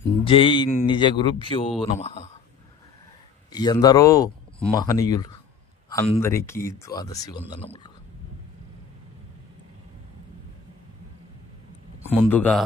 జై నిజ గురుభ్యో నమ. ఎందరో మహనీయులు, అందరికీ ద్వాదశి వందనములు. ముందుగా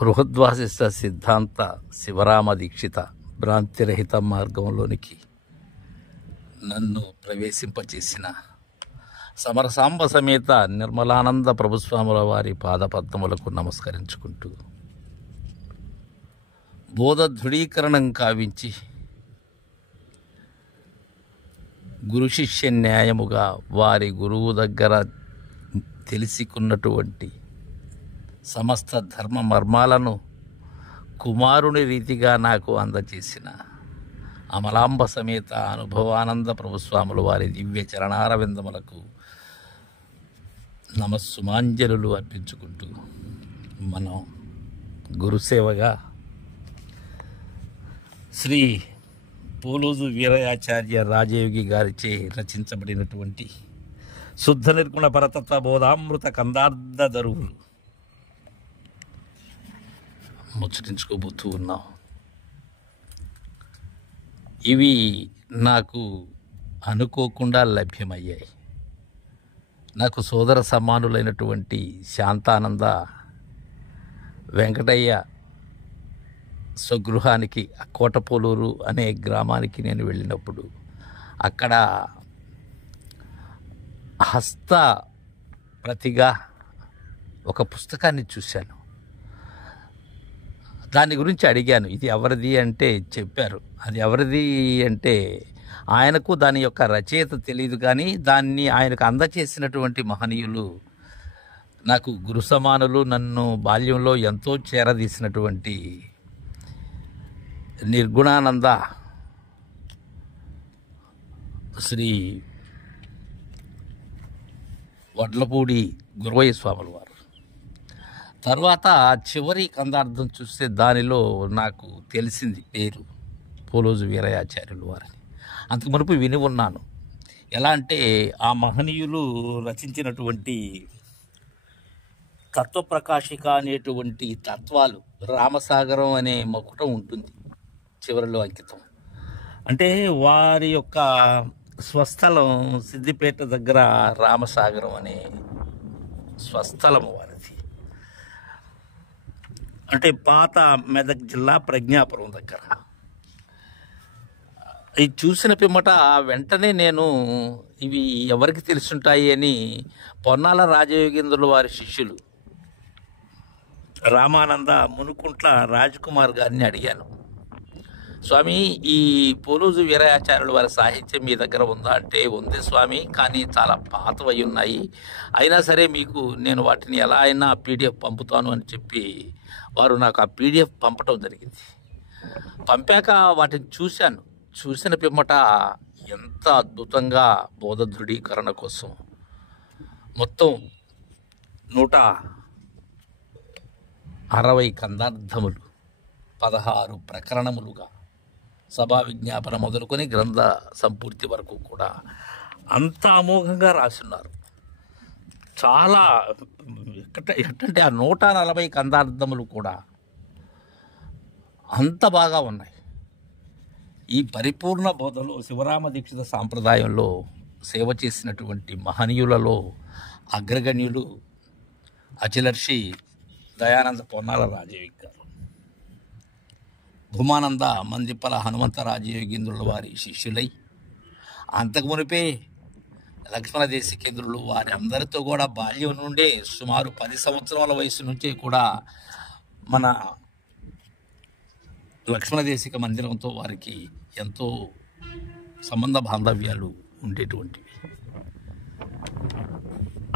బృహద్వాసిష్ట సిద్ధాంత శివరామ దీక్షిత భ్రాంతిరహిత మార్గంలోనికి నన్ను ప్రవేశింపచేసిన సమరసాంబ సమేత నిర్మలానంద ప్రభుస్వాముల వారి పాదపద్మములకు నమస్కరించుకుంటూ, బోధ దృఢీకరణం కావించి గురు శిష్య న్యాయముగా వారి గురువు దగ్గర తెలుసుకున్నటువంటి సమస్త ధర్మ మర్మాలను కుమారుని రీతిగా నాకు అందచేసిన అమలాంబ సమేత అనుభవానంద ప్రభుస్వాములు వారి దివ్య చరణారవిందములకు నమస్సుమాంజలు అర్పించుకుంటూ, మనం గురుసేవగా శ్రీ పోలూజు వీరయాచార్య రాజయోగి గారిచే రచించబడినటువంటి శుద్ధ నిర్గుణ పరతత్వ బోధామృత కందార్థ దరువులు ముచ్చటించుకోబోతూ ఉన్నాం. ఇవి నాకు అనుకోకుండా లభ్యమయ్యాయి. నాకు సోదర సమానులైనటువంటి శాంతానంద వెంకటయ్య స్వగృహానికి కోటపోలూరు అనే గ్రామానికి నేను వెళ్ళినప్పుడు అక్కడ హస్త ప్రతిగా ఒక పుస్తకాన్ని చూశాను. దాని గురించి అడిగాను, ఇది ఎవరిది అంటే చెప్పారు. అది ఎవరిది అంటే ఆయనకు దాని యొక్క రచయిత తెలియదు, కానీ దాన్ని ఆయనకు అందచేసినటువంటి మహనీయులు నాకు గురు సమానులు, నన్ను బాల్యంలో ఎంతో చేరదీసినటువంటి నిర్గుణానంద శ్రీ వడ్లపూడి గురవయ్య స్వాముల వారు. తర్వాత చివరి కందార్థం చూస్తే దానిలో నాకు తెలిసింది పేరు పోలూజు వీరయాచార్యులు వారని. అంతకు మునుపు విని ఉన్నాను. ఎలా అంటే ఆ మహనీయులు రచించినటువంటి తత్వప్రకాశిక అనేటువంటి తత్వాలు, రామసాగరం అనే మకుటం ఉంటుంది చివరిలో అంకితం. అంటే వారి యొక్క స్వస్థలం సిద్దిపేట దగ్గర రామసాగరం అనే స్వస్థలం వారిది. అంటే పాత మెదక్ జిల్లా ప్రజ్ఞాపురం దగ్గర. ఇది చూసిన పిమ్మట వెంటనే నేను ఇవి ఎవరికి తెలుసుంటాయి అని పొన్నాల రాజయోగేంద్రుల వారి శిష్యులు రామానంద మునుకుంట్ల రాజ్కుమార్ గారిని అడిగాను, స్వామి ఈ పోలూజు వీరయాచార్యుల వారి సాహిత్యం మీ దగ్గర ఉందా అంటే, ఉంది స్వామి, కానీ చాలా పాతవై ఉన్నాయి, అయినా సరే మీకు నేను వాటిని ఎలా అయినా పీడిఎఫ్ పంపుతాను అని చెప్పి వారు నాకు ఆ పీడిఎఫ్ పంపటం జరిగింది. పంపాక వాటిని చూశాను. చూసిన పిమ్మట ఎంత అద్భుతంగా బోధ దృఢీకరణ కోసం మొత్తం 160 కందార్థములు 16 ప్రకరణములుగా సభా విజ్ఞాపన మొదలుకొని గ్రంథ సంపూర్తి వరకు కూడా అంత అమోఘంగా రాసున్నారు. చాలా ఎట్టంటే ఆ 140 కందార్థములు కూడా అంత బాగా ఉన్నాయి. ఈ పరిపూర్ణ బోధలో శివరామ దీక్షిత సాంప్రదాయంలో సేవ చేసినటువంటి మహనీయులలో అగ్రగణ్యులు అచిలర్షి దయానంద పొన్నాల రాజయోగి గారు, భూమానంద మందిపల హనుమంత రాజయోగీంద్రుల వారి శిష్యులై, అంతకు మునిపే లక్ష్మణ దేశికేంద్రులు వారి అందరితో కూడా బాల్యం నుండే సుమారు 10 సంవత్సరాల వయసు నుంచే కూడా మన లక్ష్మణ దేశిక మందిరంతో వారికి ఎంతో సంబంధ బాంధవ్యాలు ఉండేటువంటివి.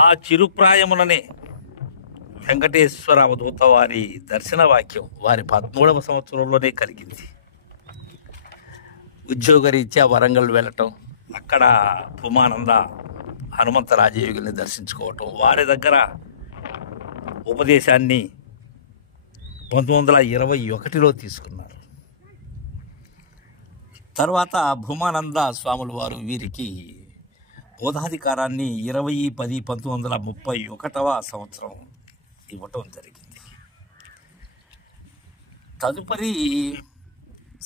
ఆ చిరుప్రాయముననే వెంకటేశ్వర అవధూత వారి దర్శన వాక్యం వారి 13వ సంవత్సరంలోనే కలిగింది. ఉద్యోగరీత్యా వరంగల్ వెళ్ళటం, అక్కడ భూమానంద హనుమంత రాజయోగిని దర్శించుకోవటం, వారి దగ్గర ఉపదేశాన్ని 1921లో తీసుకున్నారు. తర్వాత భూమానంద స్వాముల వారు వీరికి బోధాధికారాన్ని 20-10-1931 సంవత్సరం ఇవ్వటం జరిగింది. తదుపరి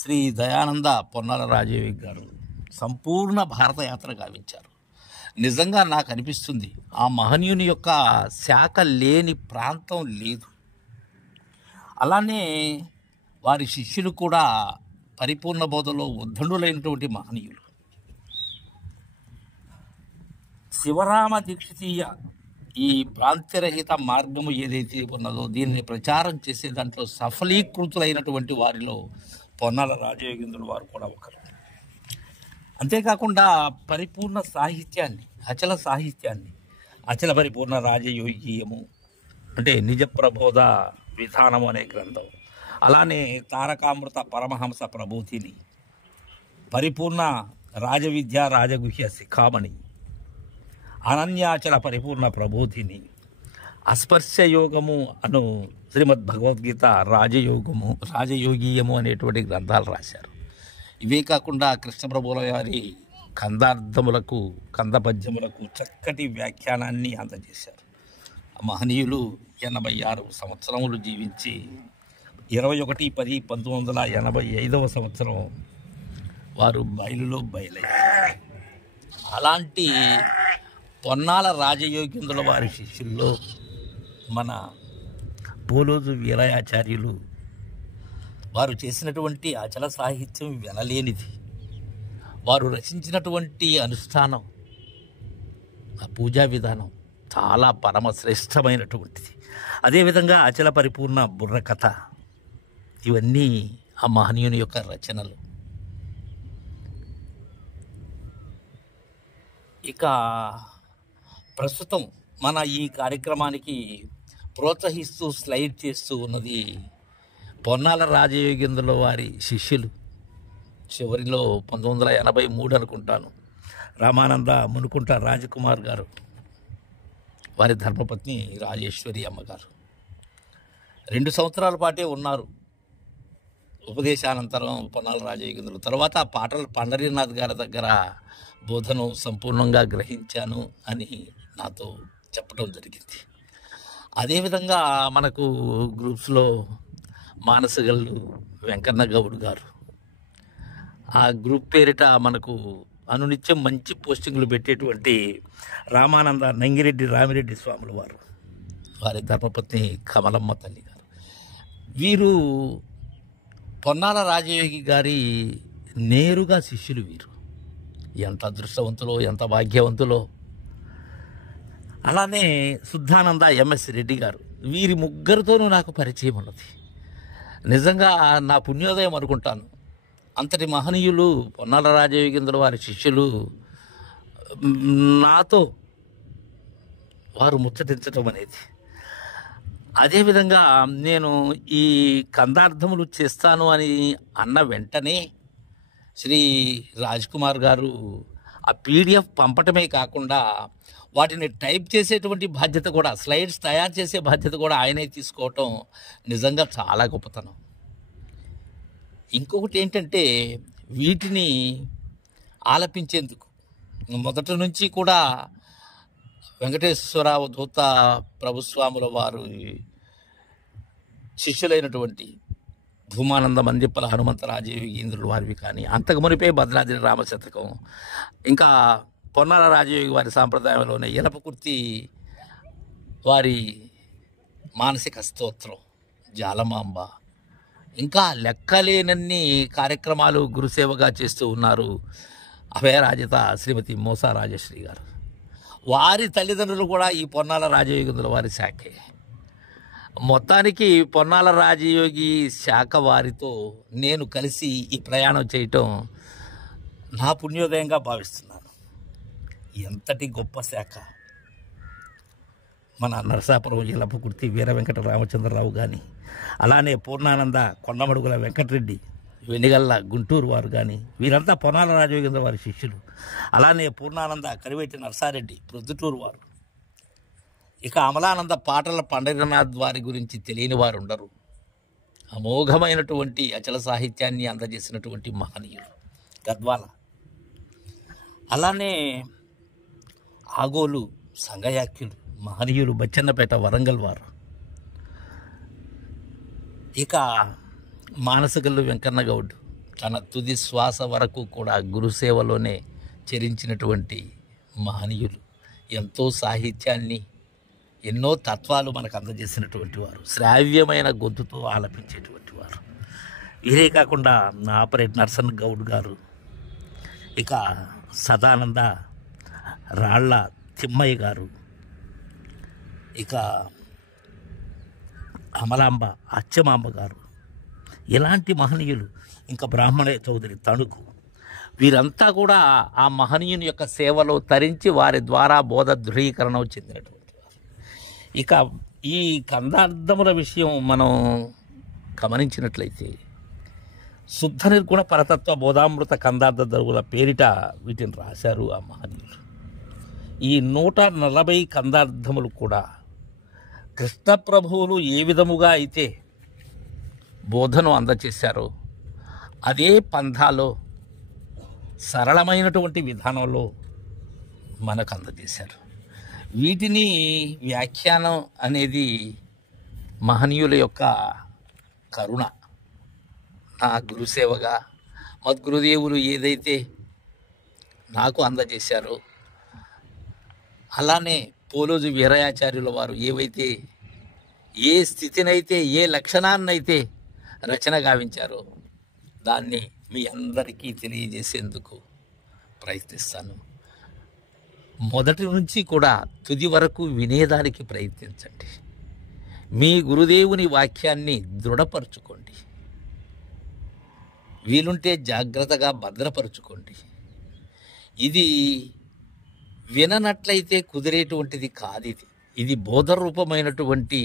శ్రీ దయానంద పొన్నాల రాజయోగి గారు సంపూర్ణ భారతయాత్ర గావించారు. నిజంగా నాకు అనిపిస్తుంది ఆ మహనీయుని యొక్క శాఖ లేని ప్రాంతం లేదు. అలానే వారి శిష్యులు కూడా పరిపూర్ణ బోధలో ఉద్దండులైనటువంటి మహనీయులు. శివరామ దీక్షితీయ ఈ భ్రాంతిరహిత మార్గము ఏదైతే ఉన్నదో దీనిని ప్రచారం చేసే దాంట్లో సఫలీకృతులైనటువంటి వారిలో పొన్నాల రాజయోగేంద్రుడు వారు కూడా ఒకరు. అంతేకాకుండా పరిపూర్ణ సాహిత్యాన్ని, అచల సాహిత్యాన్ని, అచల పరిపూర్ణ రాజయోగీయము అంటే నిజ ప్రబోధ విధానము అనే గ్రంథం, అలానే తారకామృత పరమహంస ప్రభూతిని, పరిపూర్ణ రాజవిద్య రాజగుహ్య శిఖామణి, అనన్యాచల పరిపూర్ణ ప్రభూతిని, అస్పర్శయోగము అను శ్రీమద్ భగవద్గీత రాజయోగీయము అనేటువంటి గ్రంథాలు రాశారు. ఇవే కాకుండా కృష్ణప్రభుల వారి కందార్థములకు కందపద్యములకు చక్కటి వ్యాఖ్యానాన్ని అందజేశారు. మహనీయులు 86 సంవత్సరములు జీవించి 21/10/1985 సంవత్సరం వారు బయలులో బయలయ్యారు. అలాంటి పొన్నాల రాజయోగేంద్రుల వారి శిష్యుల్లో మన పోలోజు వీరయాచార్యులు వారు చేసినటువంటి అచల సాహిత్యం వినలేనిది. వారు రచించినటువంటి అనుష్ఠానం, ఆ పూజా విధానం చాలా పరమశ్రేష్టమైనటువంటిది. అదేవిధంగా అచల పరిపూర్ణ బుర్రకథ, ఇవన్నీ ఆ మహనీయుని యొక్క రచనలు. ఇక ప్రస్తుతం మన ఈ కార్యక్రమానికి ప్రోత్సహిస్తూ స్లైడ్ చేస్తూ ఉన్నది పొన్నాల రాజయోగేంద్రుల వారి శిష్యులు. చివరిలో 1983 అనుకుంటాను, రామానంద మునుకుంట రాజకుమార్ గారు, వారి ధర్మపత్ని రాజేశ్వరి అమ్మగారు 2 సంవత్సరాల పాటే ఉన్నారు. ఉపదేశానంతరం పొన్నాల రాజయోగేంద్రులు తర్వాత పాటల పండరీనాథ్ గారి దగ్గర బోధను సంపూర్ణంగా గ్రహించాను అని నాతో చెప్పడం జరిగింది. అదేవిధంగా మనకు గ్రూప్స్లో మానసగల్లు వెంకన్న గౌడ్ గారు, ఆ గ్రూప్ పేరిట మనకు అనునిత్యం మంచి పోస్టింగ్లు పెట్టేటువంటి రామానంద నంగిరెడ్డి రామిరెడ్డి స్వాముల వారు, వారి ధర్మపత్ని కమలమ్మ తల్లి గారు, వీరు పొన్నాల రాజయోగి గారి నేరుగా శిష్యులు. వీరు ఎంత అదృష్టవంతులో, ఎంత భాగ్యవంతులో. అలానే శుద్ధానంద ఎంఎస్ రెడ్డి గారు, వీరి ముగ్గురితోనూ నాకు పరిచయం ఉన్నది. నిజంగా నా పుణ్యోదయం అనుకుంటాను. అంతటి మహనీయులు పొన్నాల రాజయోగేంద్రుల వారి శిష్యులు నాతో వారు ముచ్చటించడం అనేది. అదేవిధంగా నేను ఈ కందార్థములు చేస్తాను అని అన్న వెంటనే శ్రీ రాజ్ కుమార్ గారు ఆ పీడిఎఫ్ పంపటమే కాకుండా వాటిని టైప్ చేసేటువంటి బాధ్యత కూడా, స్లైడ్స్ తయారు చేసే బాధ్యత కూడా ఆయనే తీసుకోవటం నిజంగా చాలా గొప్పతనం. ఇంకొకటి ఏంటంటే వీటిని ఆలపించేందుకు మొదటి నుంచి కూడా వెంకటేశ్వర దూత ప్రభుస్వాముల వారు శిష్యులైనటువంటి భూమానంద మందిప్పల హనుమంత రాజయోగీంద్రుడు వారివి కానీ, అంతకు మునిపే భద్రాద్రి రామశతకం, ఇంకా పొన్నాల రాజయోగి వారి సాంప్రదాయంలోనే ఎలపకుర్తి వారి మానసిక స్తోత్రం, జాలమాంబ, ఇంకా లెక్కలేనన్ని కార్యక్రమాలు గురుసేవగా చేస్తూ ఉన్నారు అభయరాజిత శ్రీమతి మోసా రాజశ్రీ గారు. వారి తల్లిదండ్రులు కూడా ఈ పొన్నాల రాజయోగేంద్రుల వారి శాఖే. మొత్తానికి పొన్నాల రాజయోగి శాఖ వారితో నేను కలిసి ఈ ప్రయాణం చేయటం నా పుణ్యోదయంగా భావిస్తున్నాను. ఎంతటి గొప్ప శాఖ! మన నరసాపురం ఎలపకుర్తి వీర వెంకట రామచంద్రరావు కానీ, అలానే పూర్ణానంద కొండమడుగుల వెంకటరెడ్డి వెనిగల్ల గుంటూరు వారు కానీ, వీరంతా పొన్నాల రాజయోగేంద్ర వారి శిష్యులు. అలానే పూర్ణానంద కరివేటి నరసారెడ్డి ప్రొద్దుటూరు వారు. ఇక అమలానంద పాటల పండరీనాథ్ వారి గురించి తెలియని వారు ఉండరు. అమోఘమైనటువంటి అచల సాహిత్యాన్ని అందజేసినటువంటి మహనీయులు గద్వాల. అలానే ఆగోలు సంగయాఖ్యులు మహనీయులు బచ్చన్నపేట వరంగల్ వారు. ఇక మానసగల్లు వెంకన్న గౌడ్ తన తుది శ్వాస వరకు కూడా గురుసేవలోనే చరించినటువంటి మహనీయులు. ఎంతో సాహిత్యాన్ని, ఎన్నో తత్వాలు మనకు అందజేసినటువంటి వారు, శ్రావ్యమైన గొంతుతో ఆలపించేటువంటి వారు. వీరే కాకుండా ఆపరేట్ నర్సన్ గౌడ్ గారు, ఇక సదానంద రాళ్ల తిమ్మయ్య గారు, ఇక అమలాంబ అచ్చమాంబ గారు, ఇలాంటి మహనీయులు, ఇంకా బ్రాహ్మణయ్య చౌదరి తణుకు, వీరంతా కూడా ఆ మహనీయుని యొక్క సేవలో తరించి వారి ద్వారా బోధ ధృవీకరణ చెందినటువంటి వారు. ఇక ఈ కందార్థముల విషయం మనం గమనించినట్లయితే శుద్ధ నిర్గుణ పరతత్వ బోధామృత కందార్థ దరుగుల పేరిట వీటిని రాశారు ఆ మహనీయులు. ఈ 140 కందార్థములు కూడా కృష్ణ ప్రభువులు ఏ విధముగా అయితే బోధను అందచేశారో అదే పంథాలో సరళమైనటువంటి విధానంలో మనకు అందజేశారు. వీటిని వ్యాఖ్యానం అనేది మహనీయుల యొక్క కరుణ. నా గురుసేవగా మద్గురుదేవులు ఏదైతే నాకు అందజేశారో అలానే పోలోజు వీరయాచార్యుల వారు ఏవైతే ఏ స్థితినైతే ఏ లక్షణాన్నైతే రచన గావించారో దాన్ని మీ అందరికీ తెలియజేసేందుకు ప్రయత్నిస్తాను. మొదటి నుంచి కూడా తుది వరకు వినేదానికి ప్రయత్నించండి. మీ గురుదేవుని వాక్యాన్ని దృఢపరచుకోండి, వీలుంటే జాగ్రత్తగా భద్రపరచుకోండి. ఇది విననట్లయితే కుదిరేటువంటిది కాదు. ఇది బోధరూపమైనటువంటి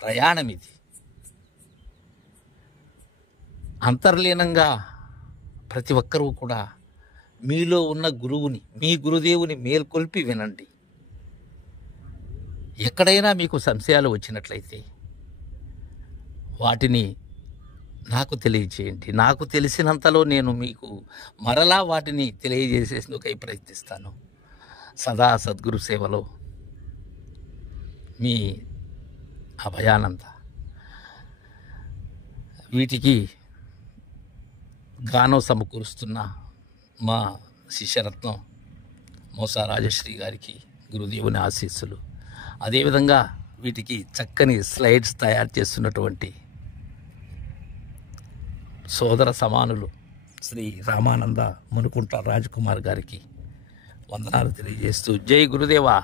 ప్రయాణం. ఇది అంతర్లీనంగా ప్రతి ఒక్కరూ కూడా మీలో ఉన్న గురువుని, మీ గురుదేవుని మేల్కొల్పి వినండి. ఎక్కడైనా మీకు సంశయాలు వచ్చినట్లయితే వాటిని నాకు తెలియచేయండి. నాకు తెలిసినంతలో నేను మీకు మరలా వాటిని తెలియజేసేందుకై ప్రయత్నిస్తాను. సదా సద్గురు సేవలో మీ అభయానంద. వీటికి గానం సమకూరుస్తున్న మా శిష్యరత్నం మోసా రాజశ్రీ గారికి గురుదేవుని ఆశీస్సులు. అదేవిధంగా వీటికి చక్కని స్లైడ్స్ తయారు చేస్తున్నటువంటి సోదర సమానులు శ్రీ రామానంద మునుకుంట రాజ్ కుమార్ గారికి వందనాలు తెలియజేస్తూ జై గురుదేవా.